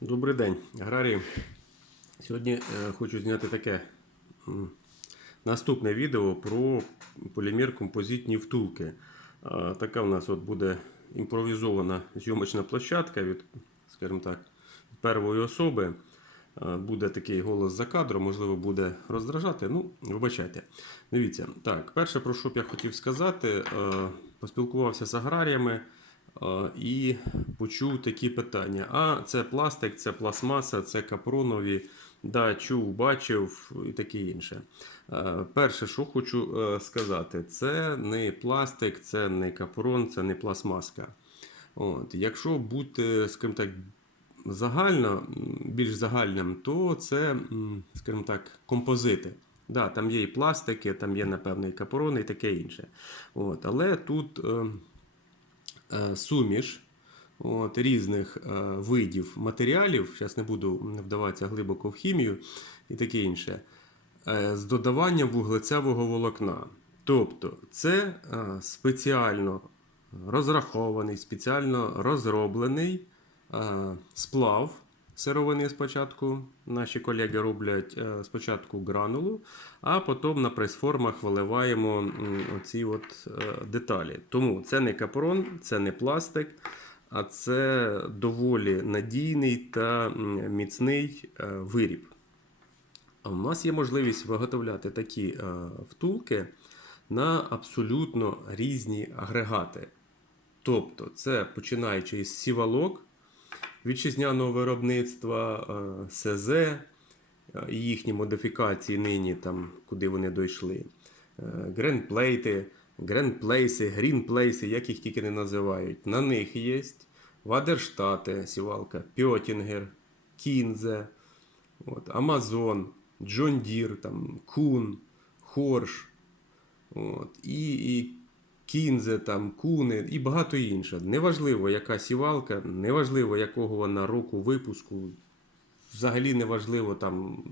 Добрий день, аграрії. Сьогодні е, хочу зняти таке наступне відео про полімер композитні втулки. Е, така в нас от буде імпровізована зйомочна площадка від, скажімо так, первої особи. Е, Буде такий голос за кадром, можливо, буде роздражати. Ну, вибачайте. Дивіться, так, перше, про що б я хотів сказати, поспілкувався з аграріями. Е, і почув такі питання: а це пластик, це пластмаса, це капронові. Да, чув, бачив і таке інше. Е, Перше, що хочу е, сказати, це не пластик, це не капрон, це не пластмаска. От. Якщо бути, скажімо так, загально, більш загальним, то це, скажімо так, композити. Да, там є і пластики, там є, напевно, і капрони, і таке інше. От. Але тут. Е, суміш от, різних е, видів матеріалів, зараз не буду вдаватися глибоко в хімію і таке інше, е, з додаванням вуглецевого волокна. Тобто це спеціально розрахований, спеціально розроблений сплав сировини спочатку. Наші колеги роблять е, спочатку гранулу, а потім на прес-формах виливаємо оці от е, деталі. Тому це не капрон, це не пластик, а це доволі надійний та міцний е, виріб. У нас є можливість виготовляти такі втулки на абсолютно різні агрегати. Тобто, це починаючи із сівалок вітчизняного виробництва, е, СЗ, е, і їхні модифікації нині, там, куди вони дійшли. Гренплейти, гренплейси, грінплейси, як їх тільки не називають. На них є Вадерштати, сівалка, Пьотінгер, Кінзе, от, Амазон, Джон Дір, там, Кун, Хорш, от, і, і кінзе, там, куни і багато інше. Неважливо, яка сівалка, неважливо, якого вона року випуску. Взагалі неважливо, там,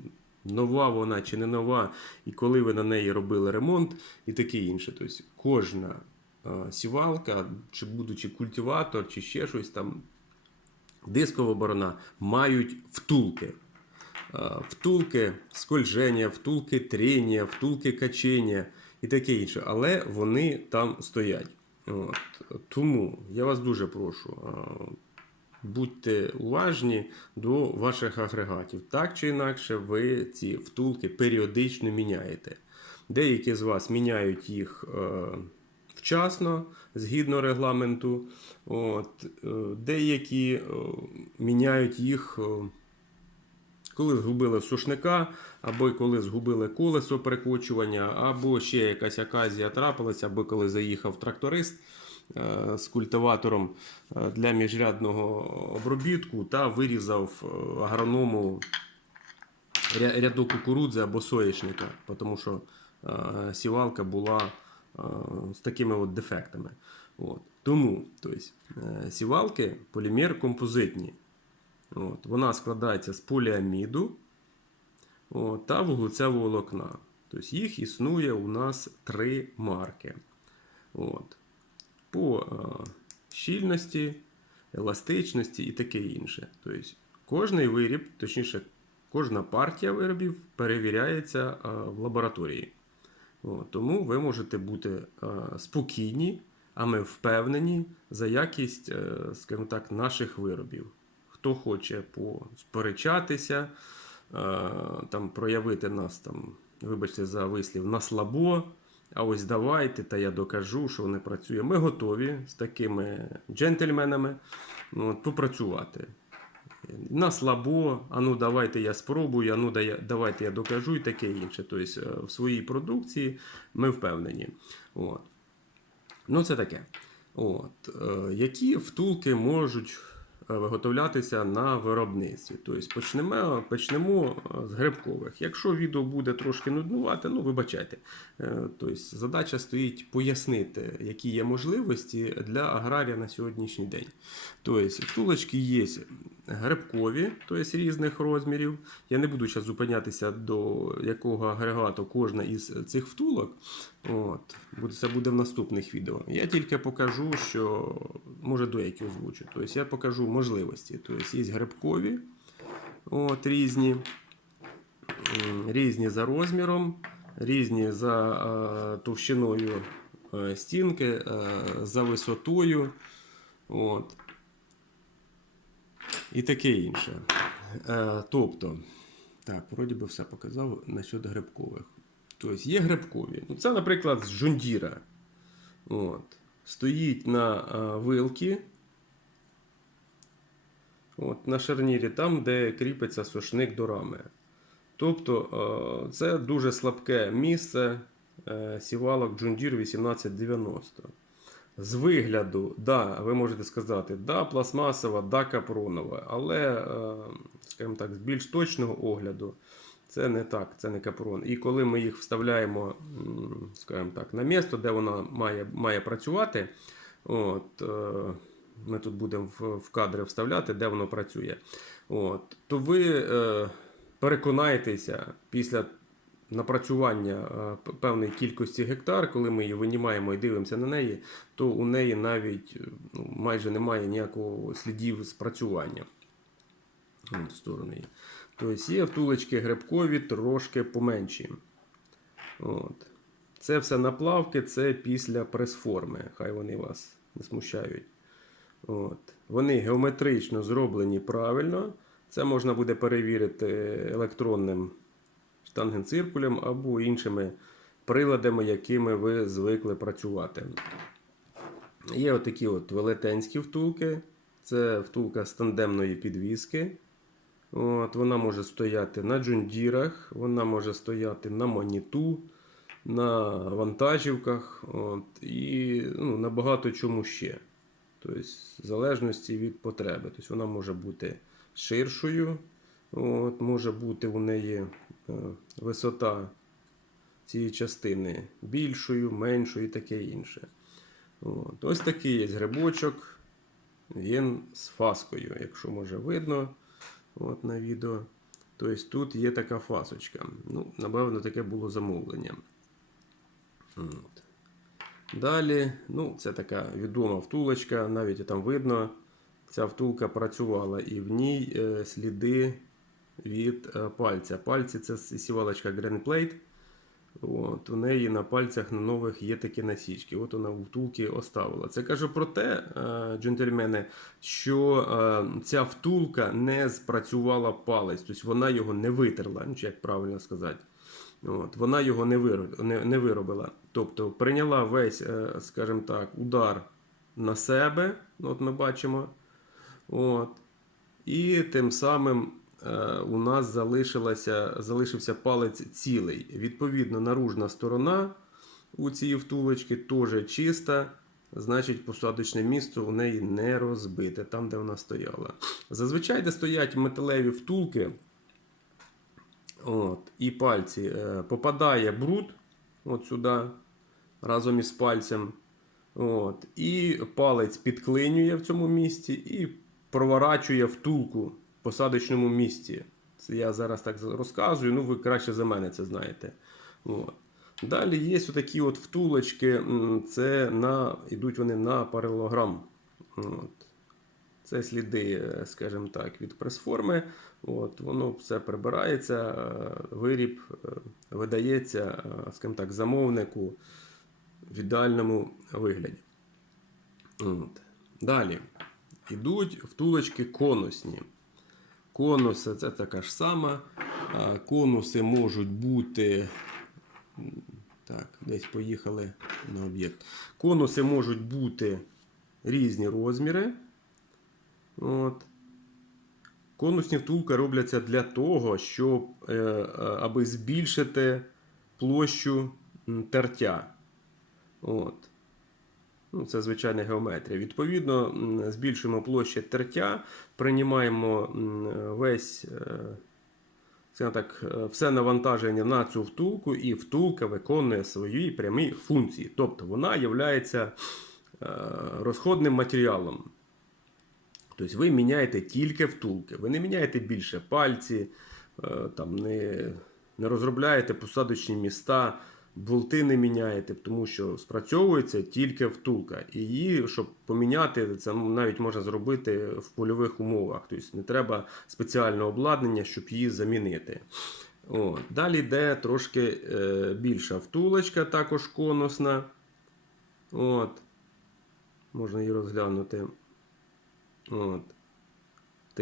нова вона чи не нова, і коли ви на неї робили ремонт, і таке інше. Тобто кожна е, сівалка, чи будучи культиватор, чи ще щось там, дискова борона, мають втулки. Е, Втулки скольження, втулки трення, втулки качення і таке інше. Але вони там стоять. От. Тому я вас дуже прошу. Будьте уважні до ваших агрегатів. Так чи інакше, ви ці втулки періодично міняєте. Деякі з вас міняють їх е, вчасно, згідно регламенту. От, е, деякі е, міняють їх. Коли згубили сушника, або коли згубили колесо перекочування, або ще якась оказія трапилася, або коли заїхав тракторист е, з культиватором е, для міжрядного обробітку та вирізав е, агроному ря- ряду кукурудзи або соєшника, тому що сівалка була з такими от дефектами. От. Тому е, сівалки полімер композитні. От, вона складається з поліаміду от, та вуглецевого волокна. Тобто їх існує у нас три марки. От. По е, щільності, еластичності і таке інше. Тобто, кожний виріб, точніше, кожна партія виробів перевіряється е, в лабораторії. От, тому ви можете бути е, спокійні, а ми впевнені за якість, скажімо так, наших виробів. Хто хоче посперечатися, е, там, проявити нас, там, вибачте за вислів, на слабо. А ось давайте, та я докажу, що не працює. Ми готові з такими джентльменами ну, попрацювати. На слабо, а ну давайте я спробую, а ну давайте я докажу і таке інше. Тобто в своїй продукції ми впевнені. От. Ну, це таке. От. Е, які втулки можуть виготовлятися на виробництві? Тобто почнемо, почнемо е, з грибкових. Якщо відео буде трошки нуднувати, ну вибачайте. Е, Тобто задача стоїть пояснити, які є можливості для аграрія на сьогоднішній день. Тобто втулочки є грибкові, тобто різних розмірів. Я не буду зараз зупинятися до якого агрегату кожна із цих втулок. От. Це буде в наступних відео. Я тільки покажу, що може деякі озвучу. Тобто я покажу можливості. Тобто є грибкові, от, різні, різні за розміром, різні за е, товщиною е, стінки, е, за висотою. От. І таке інше. Е, тобто, так, вроді би все показав насчет грибкових. Тобто є грибкові. Ну, це, наприклад, з Джундіра. От. Стоїть на е, вилки. От, на шарнірі, там, де кріпиться сушник до рами. Тобто, е, це дуже слабке місце сівалок Джундір 1890. З вигляду, да, ви можете сказати, да, пластмасова, да, капронова, але, е, скажімо так, з більш точного огляду, це не так, це не капрон. І коли ми їх вставляємо, скажімо так, на місто, де вона має, має працювати, от, е, ми тут будемо в, кадри вставляти, де воно працює, от, то ви е, переконаєтеся після напрацювання е, певної кількості гектар, коли ми її винімаємо і дивимося на неї, то у неї навіть е, ну, майже немає ніякого слідів спрацювання. От, в сторону її. Тобто є втулочки грибкові трошки поменші. От. Це все наплавки, це після прес-форми. Хай вони вас не смущають. От. Вони геометрично зроблені правильно. Це можна буде перевірити електронним штангенциркулем або іншими приладами, якими ви звикли працювати. Є отакі от велетенські втулки. Це втулка з тандемної підвіски. От, вона може стояти на джундірах, вона може стояти на маніту, на вантажівках от, і ну, на багато чому ще. Тобто, в залежності від потреби. Тобто, вона може бути ширшою, от, може бути у неї висота цієї частини більшою, меншою і таке інше. От. Ось такий є грибочок. Він з фаскою, якщо може видно от на відео. Тобто тут є така фасочка. Ну, напевно, таке було замовлення. От. Далі, ну, це така відома втулочка, навіть там видно, ця втулка працювала і в ній е, сліди від е, пальця. Пальці це сівалочка Grand Plate. От, у неї на пальцях на нових є такі насічки. От вона втулки оставила. Це кажу про те, е, джентльмени, що е, ця втулка не спрацювала палець, тобто вона його не витерла, ну, як правильно сказати. От, вона його не, не, виробила. Тобто прийняла весь, скажімо так, удар на себе, от ми бачимо. От. І тим самим у нас залишилася, залишився палець цілий. Відповідно, наружна сторона у цієї втулочки теж чиста. Значить, посадочне місце у неї не розбите, там, де вона стояла. Зазвичай, де стоять металеві втулки, от, і пальці, е, попадає бруд от сюди разом із пальцем. От, і палець підклинює в цьому місці і проворачує втулку посадочному місці. Це я зараз так розказую, ну ви краще за мене це знаєте. От. Далі є такі от втулочки, це на, йдуть вони на паралелограм. От. Це сліди, е, скажімо так, від прес-форми. От, воно все прибирається, е, виріб е, видається, скажімо так, замовнику в ідеальному вигляді. От. Далі йдуть втулочки конусні. Конуси це така ж сама. Конуси можуть бути. Так, десь поїхали на об'єкт. Конуси можуть бути різні розміри. От. Конусні втулки робляться для того, щоб, е, е, аби збільшити площу тертя. От. Ну, це звичайна геометрія. Відповідно, збільшуємо площу тертя, приймаємо весь е, так, е, все навантаження на цю втулку, і втулка виконує свої прямі функції. Тобто вона є розходним матеріалом. Тобто ви міняєте тільки втулки. Ви не міняєте більше пальці, е, там, не, не розробляєте посадочні міста, болти не міняєте, тому що спрацьовується тільки втулка. І її, щоб поміняти, це навіть можна зробити в польових умовах. Тобто не треба спеціального обладнання, щоб її замінити. От. Далі йде трошки е, більша втулочка, також конусна. От. Можна її розглянути. От.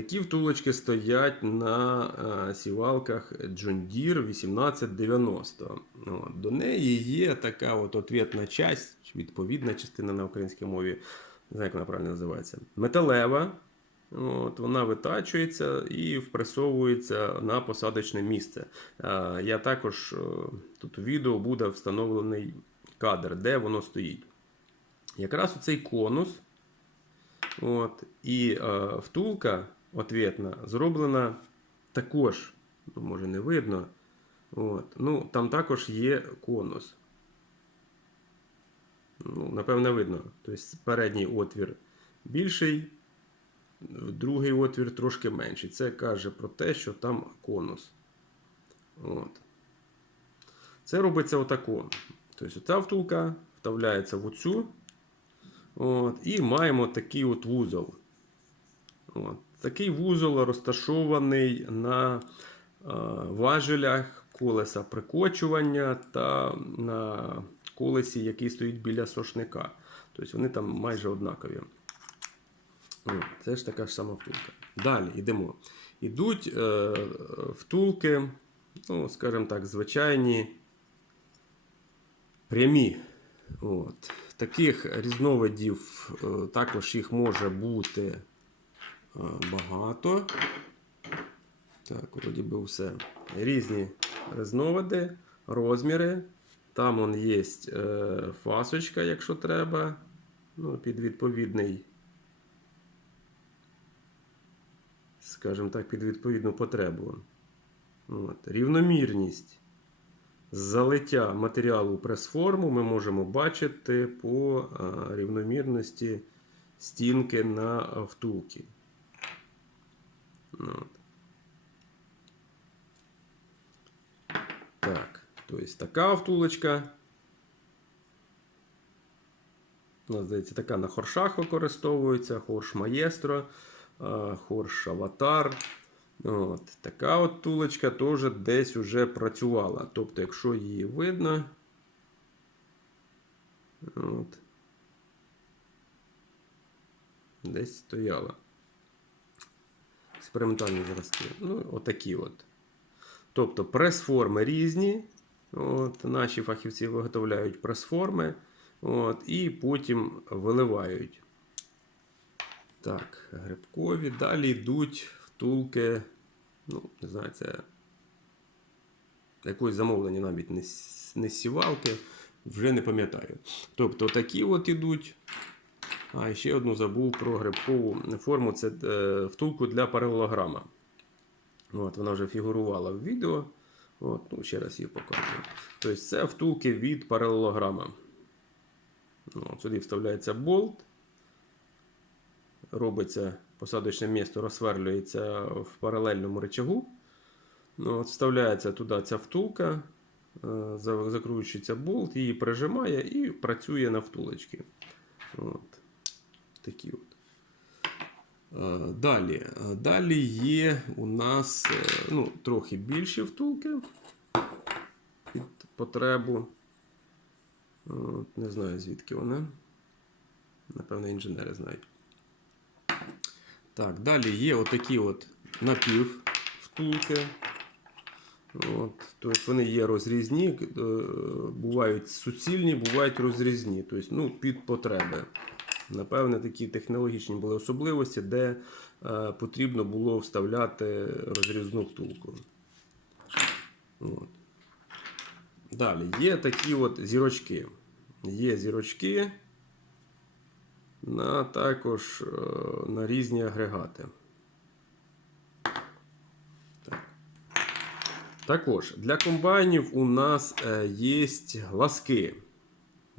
Такі втулочки стоять на е, сівалках John Deere 1890. От. До неї є така от ответна часть, відповідна частина на українській мові. Не знаю, як вона правильно називається. Металева. От, вона витачується і впресовується на посадочне місце. Е, Я також е, тут у відео буде встановлений кадр, де воно стоїть. Якраз оцей конус. От, і е, втулка ответна зроблена також, ну, може не видно. От, ну, там також є конус. Ну, напевно, видно. Тобто передній отвір більший, другий отвір трошки менший. Це каже про те, що там конус. От. Це робиться отако. Тобто ця втулка вставляється в оцю. От, і маємо такий от вузол. От. Такий вузол розташований на е, важелях колеса прикочування та на колесі, який стоїть біля сошника. Тобто вони там майже однакові. Це ж така ж сама втулка. Далі йдемо. Ідуть е, втулки, ну, скажімо так, звичайні прямі. От. Таких різновидів е, також їх може бути багато. Так, вроді би все. Різні різновиди, розміри. Там он є е, фасочка, якщо треба. Ну, під відповідний, скажімо так, під відповідну потребу. От. Рівномірність залиття матеріалу прес-форму ми можемо бачити по а, рівномірності стінки на втулки. От. Так, тобто така втулочка. Нас, здається, така на хоршах використовується, хорш маєстро, хорш аватар. От, Така от тулочка теж десь вже працювала. Тобто, якщо її видно. От, десь стояла. Експериментальні зразки. Ну, отакі от. Тобто прес-форми різні. От, Наші фахівці виготовляють прес-форми. От, І потім виливають. Так, грибкові. Далі йдуть втулки. Ну, не знаю, це якось замовлення навіть не, сівалки, вже не пам'ятаю. Тобто такі от ідуть. А ще одну забув про грибкову форму. Це е, втулку для паралелограма. От, вона вже фігурувала в відео. От, ну, ще раз її покажу. Тобто це втулки від паралелограма. Ну, От, сюди вставляється болт. Робиться посадочне місто, розсверлюється в паралельному рычагу. Ну, от, вставляється туди ця втулка, е, закручується болт, її прижимає і працює на втулочці. От. Такі от. Е, Далі. Е, Далі є у нас е, ну, трохи більші втулки під потребу. От, Не знаю звідки вони. Напевно, інженери знають. Так, далі є отакі от напів втулки. От, тобто вони є розрізні, бувають суцільні, бувають розрізні. Тобто, ну, під потреби. Напевне, такі технологічні були особливості, де е, потрібно було вставляти розрізну втулку. От. Далі є такі от зірочки. Є зірочки на також е, на різні агрегати. Так. Також для комбайнів у нас е, є глазки,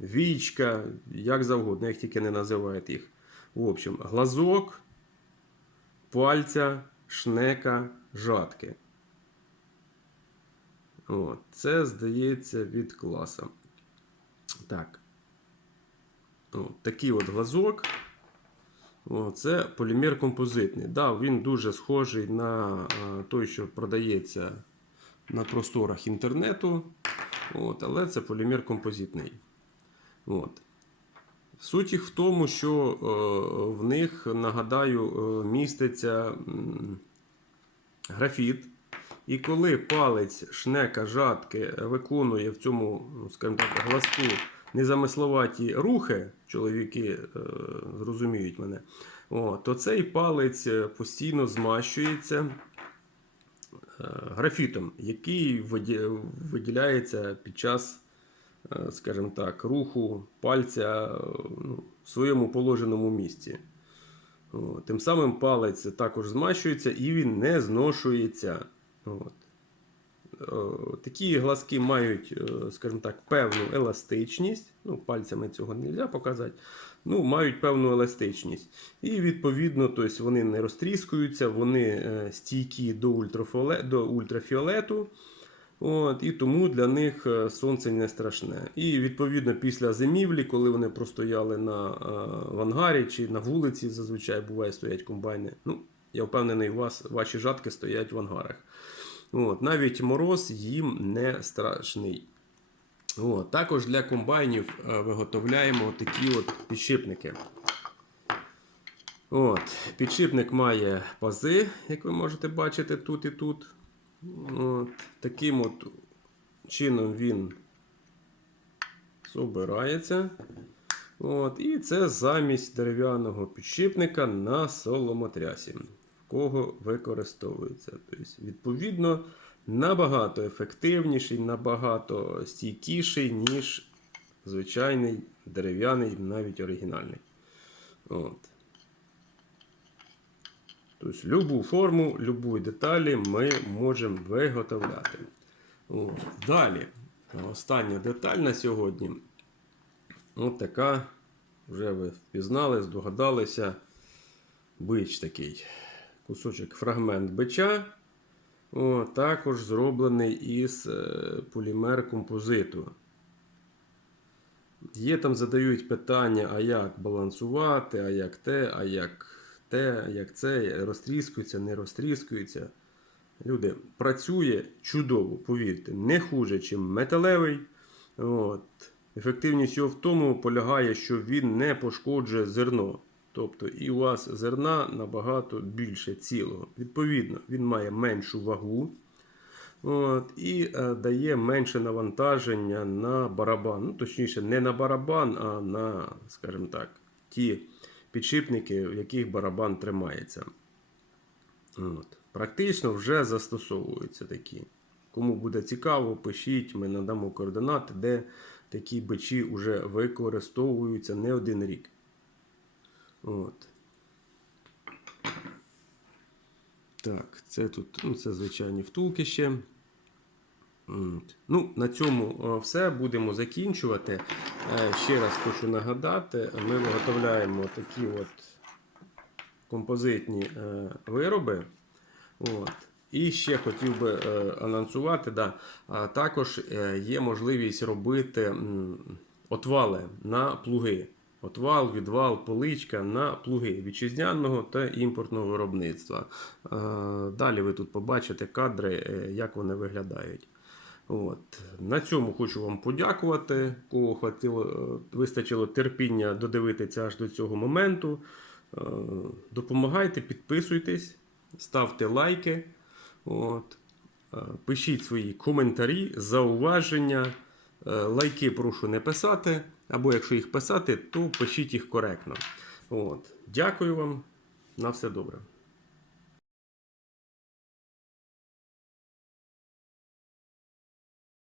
вічка, як завгодно, як тільки не називають їх. В общем, глазок пальця, шнека, жатки. От, це здається від класа. Так. От, такий от глазок. О, це полімер композитний. Да, він дуже схожий на той, що продається на просторах інтернету. От, але це полімер композитний. От. Суть їх в тому, що е, в них, нагадаю, е, міститься графіт. І коли палець шнека жатки виконує в цьому, ну, скажімо так, глазку незамисловаті рухи, чоловіки е, зрозуміють мене, о, то цей палець е, постійно змащується е, графітом, який виділяється під час, скажімо так, руху пальця е, ну, в своєму положеному місці. О, Тим самим палець також змащується і він не зношується. От. Е, Такі глазки мають, е, скажімо так, певну еластичність. Ну, пальцями цього не можна показати. Ну, мають певну еластичність. І відповідно, тобто вони не розтріскуються, вони е, стійкі до ультрафіолету. От, і тому для них е, сонце не страшне. І відповідно після зимівлі, коли вони простояли на е, в ангарі чи на вулиці, зазвичай буває стоять комбайни. Ну, я впевнений, у вас ваші жатки стоять в ангарах. От, навіть мороз їм не страшний. От, також для комбайнів е, виготовляємо такі от підшипники. От, підшипник має пази, як ви можете бачити тут і тут. От, таким от чином він собирається. От, і це замість дерев'яного підшипника на соломотрясі, в кого використовується. Тобто, відповідно, набагато ефективніший, набагато стійкіший, ніж звичайний дерев'яний, навіть оригінальний. От. Тобто, любу форму, любу деталі ми можемо виготовляти. От. Далі, остання деталь на сьогодні. От така, вже ви впізнали, здогадалися. Бич такий. Кусочок фрагмент бича. О, також зроблений із е, полімер композиту. Є там задають питання, а як балансувати, а як те, а як те, як це, розтріскується, не розтріскується. Люди, працює чудово, повірте, не хуже, ніж металевий. От. Ефективність його в тому полягає, що він не пошкоджує зерно. Тобто і у вас зерна набагато більше цілого. Відповідно, він має меншу вагу. От, і е, дає менше навантаження на барабан. Ну, точніше, не на барабан, а на, скажімо так, ті підшипники, в яких барабан тримається. От. Практично вже застосовуються такі. Кому буде цікаво, пишіть, ми надамо координати, де такі бичі вже використовуються не один рік. От. Так, це тут, ну, це звичайні втулки ще. Ну, на цьому все будемо закінчувати. Е, Ще раз хочу нагадати, ми виготовляємо такі от композитні е, вироби. От. І ще хотів би е, анонсувати, да, також е, є можливість робити отвали на плуги. Отвал, відвал, поличка на плуги вітчизняного та імпортного виробництва. Е, Далі ви тут побачите кадри, е, як вони виглядають. От. На цьому хочу вам подякувати. Кого хватило, е, вистачило терпіння додивитися аж до цього моменту. Е, Допомагайте, підписуйтесь, ставте лайки. От. Е, Пишіть свої коментарі, зауваження. Лайки прошу не писати, або якщо їх писати, то пишіть їх коректно. От. Дякую вам. На все добре.